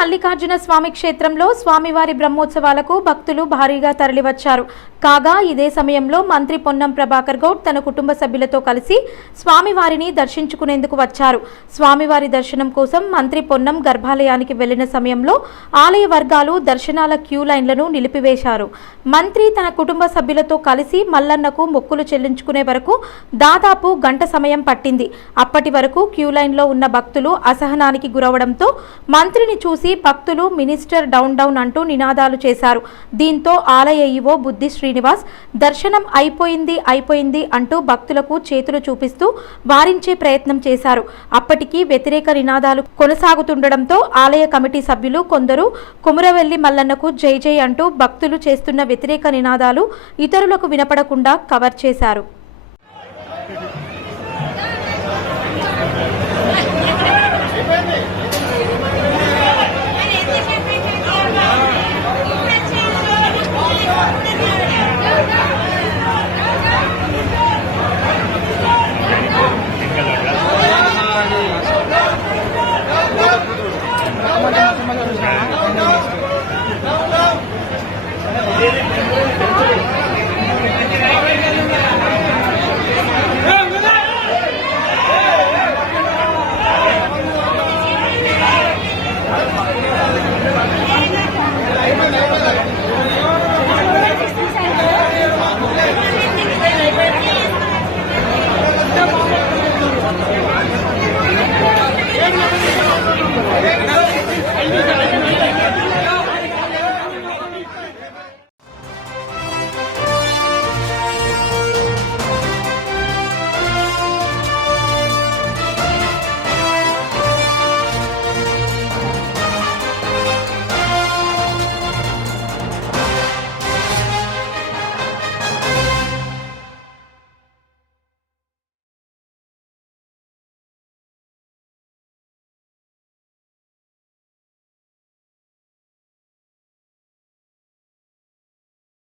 మల్లికార్జున స్వామి క్షేత్రంలో స్వామివారి బ్రహ్మోత్సవాలకు భక్తులు భారీగా తరలివచ్చారు. కాగా ఇదే సమయంలో మంత్రి పొన్నం ప్రభాకర్ గౌడ్ తన కుటుంబ సభ్యులతో కలిసి స్వామివారిని దర్శించుకునేందుకు వచ్చారు. స్వామివారి దర్శనం కోసం మంత్రి పొన్నం గర్భాలయానికి వెళ్లిన సమయంలో ఆలయ వర్గాలు దర్శనాల క్యూ లైన్లను నిలిపివేశారు. మంత్రి తన కుటుంబ సభ్యులతో కలిసి మల్లన్నకు మొక్కులు చెల్లించుకునే వరకు దాదాపు గంట సమయం పట్టింది. అప్పటి వరకు క్యూ లైన్లో ఉన్న భక్తులు అసహనానికి గురవడంతో మంత్రిని చూసి భక్తులు మినిస్టర్ డౌన్ డౌన్ అంటూ నినాదాలు చేశారు. దీంతో ఆలయ ఈవో బుద్ధి శ్రీనివాస్ దర్శనం అయిపోయింది అంటూ భక్తులకు చేతులు చూపిస్తూ వారించే ప్రయత్నం చేశారు. అప్పటికి వ్యతిరేక నినాదాలు కొనసాగుతుండడంతో ఆలయ కమిటీ సభ్యులు కొందరు కుమురవెల్లి మల్లన్నకు జై జై అంటూ భక్తులు చేస్తున్న వ్యతిరేక నినాదాలు ఇతరులకు వినపడకుండా కవర్ చేశారు.